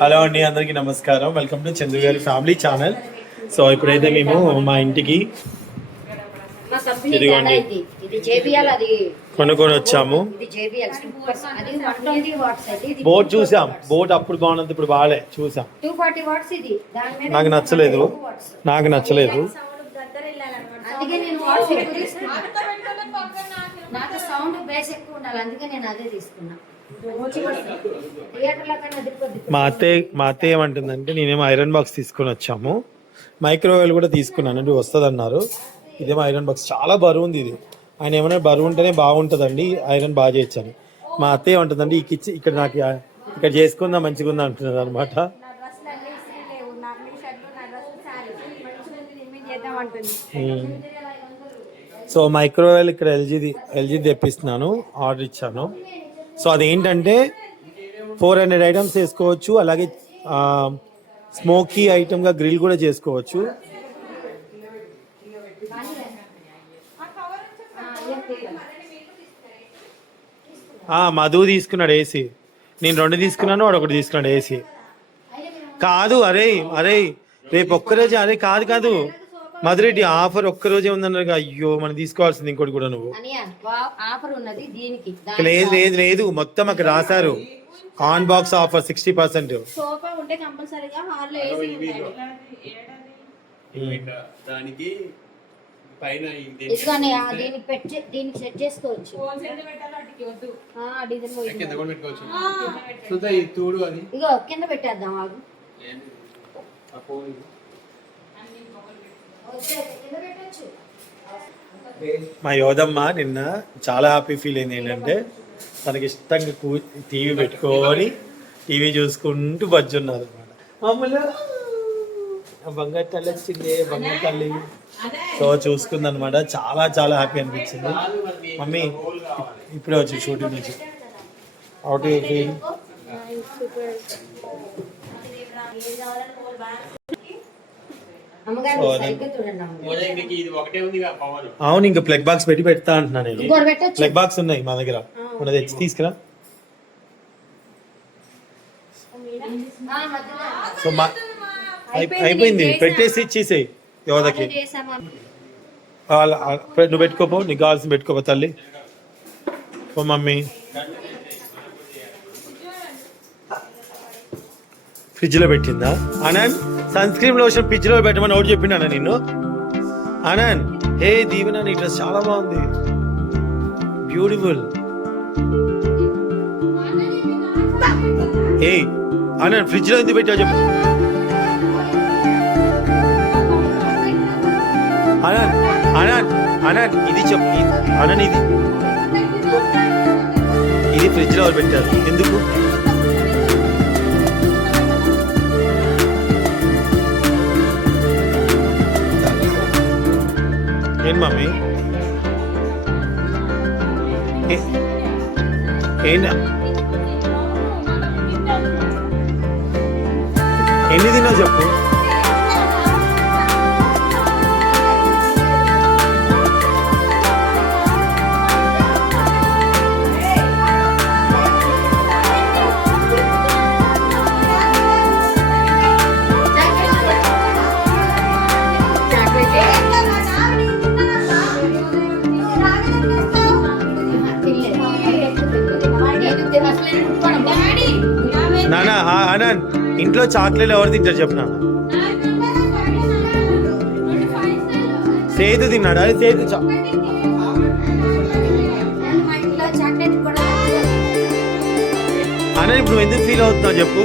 Hello అండి, అందరికీ నమస్కారం. వెల్కమ్ టు చంద్రు గారి ఫ్యామిలీ ఛానల్. సో ఇప్పుడైతే మేము మా ఇంటికి కొనుక్కొని వచ్చాము. బోట్ చూసాం, బోట్ అప్పుడు బాగున్నది, ఇప్పుడు బాగాలే. చూసాం, నాకు నచ్చలేదు. మా అత్తయ్య ఏమంటుందంటే, నేనేమో ఐరన్ బాక్స్ తీసుకొని వచ్చాము, మైక్రోవేవ్ కూడా తీసుకున్నాను, అంటే వస్తుంది అన్నారు. ఇదేమో ఐరన్ బాక్స్ చాలా బరువు ఉంది. ఇది ఆయన ఏమైనా బరువు ఉంటేనే బాగుంటుందండి, ఐరన్ బాగా చేయొచ్చని. మా అత్తయ్య ఏమంటుందండి, ఇక్కడ నాకు ఇక్కడ చేసుకుందా మంచిగా ఉందా అంటున్నారు అనమాట. సో మైక్రోవేవ్ ఇక్కడ ఎల్జీ తెప్పిస్తున్నాను, ఆర్డర్ ఇచ్చాను. సో అదేంటంటే 400 ఐటమ్స్ చేసుకోవచ్చు, అలాగే స్మోకీ ఐటమ్గా గ్రిల్ కూడా చేసుకోవచ్చు. మధు తీసుకున్నాడు ఏసీ, నేను 2 తీసుకున్నాను, వాడు 1 తీసుకున్నాడు ఏసీ. కాదు అరే రేపు ఒక్కరోజే, అరే కాదు మధురెడ్డి, ఆఫర్ ఒక్కరోజే ఉందన్నారు. అయ్యో మనం తీసుకోవాల్సింది ఇంకోటి కూడా. నువ్వు లేదు మొత్తం అక్కడ రాశారు, ఆన్ బాక్స్ ఆఫర్ 60%. కింద పెట్టేద్దాం. మా యోధమ్మ నిన్న చాలా హ్యాపీ ఫీల్ అయింది. ఏంటంటే తనకి ఇష్టంగా టీవీ పెట్టుకొని టీవీ చూసుకుంటూ బజ్జున్నారు అనమాట. మామూలు బంగారు తల్లి వచ్చింది, బంగారు తల్లి. సో చూసుకుంది అనమాట, చాలా హ్యాపీ అనిపించింది. మమ్మీ ఇప్పుడే వచ్చి షూటింగ్ నుంచి. Out feel? అవును, ఇంకా ప్లగ్ బాక్స్ పెడతా అంటున్నా నేను. ప్లగ్ బాక్స్ ఉన్నాయి మా దగ్గర, మన తెచ్చి తీసుకురా. సో అయిపోయింది, పెట్టేసి ఇచ్చేసేయి యోధకి. నువ్వు పెట్టుకోపో, నీకు కావాల్సింది పెట్టుకోపో తల్లి. ఓ మమ్మీ, ఫ్రిడ్జ్ లో పెట్టిందా? Anand sunscreen lotion fridge లో పెట్టమని ఒకటి చెప్పిండా నిన్ను? ఆనంద్, హే దీవెన, నీ డ్రెస్ చాలా బాగుంది, బ్యూటిఫుల్. ఏ ఆనంద్, ఫ్రిడ్జ్ లో ఎందుకు పెట్టావు చెప్పు. ఆనంద్ ఇది చెప్పు. ఆనంద్ ఇది ఫ్రిడ్జ్ లో పెట్టారు ఎందుకు? ఏం మమ్మీ, ఎన్ని తిన్నావు చెప్పు. నానా ఆనంద్, ఇంట్లో చాక్లెట్ ఎవరు తింటారు చెప్పు నాన్న. సేతు తిన్నాడు, అది సేతు ఆనంద్. ఇప్పుడు ఎందుకు ఫీల్ అవుతున్నావు చెప్పు.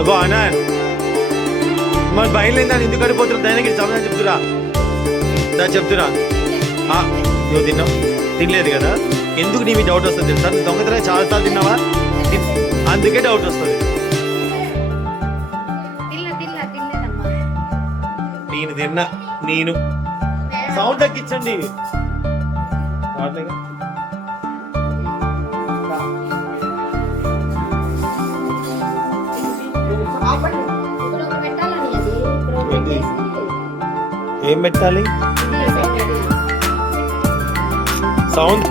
అగో ఆనంద్, మరి బయలుదేరి దాన్ని ఎందుకు అడిపోతున్నావు? దానికి సమాధానం చెప్తురా. నువ్వు తినలేదు కదా, ఎందుకు నీ డౌట్ వస్తుంది తెలుసా? దొంగతనం చాలాసార్లు తిన్నావా, అందుకే డౌట్ వస్తుంది. నేను సౌండ్ తగ్గించండి. ఏం పెట్టాలి? సౌండ్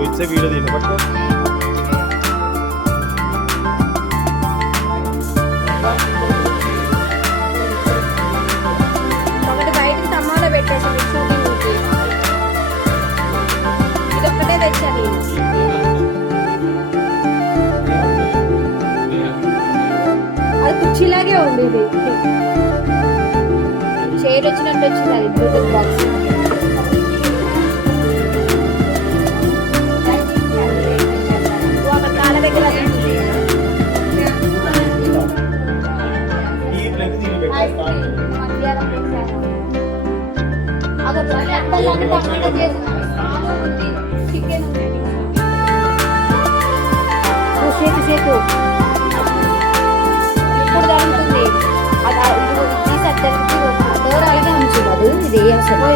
వచ్చే వీడియో దీన్ని పట్టుకో. కుర్చీలాగే ఉంది ఇది చైర్ వచ్చినట్టు వచ్చింది అది బ్లూటూత్ బాక్స్ అక్కడ కాళ్ళ దగ్గర ఈ ప్లగ్ దీన్ని పెట్టేస్తాను. సేపు సేపు ఇప్పుడు జరుగుతుంది అది తీసి అద్దరికి డోర్ అలాగే ఉంచు అది ఇది అసలు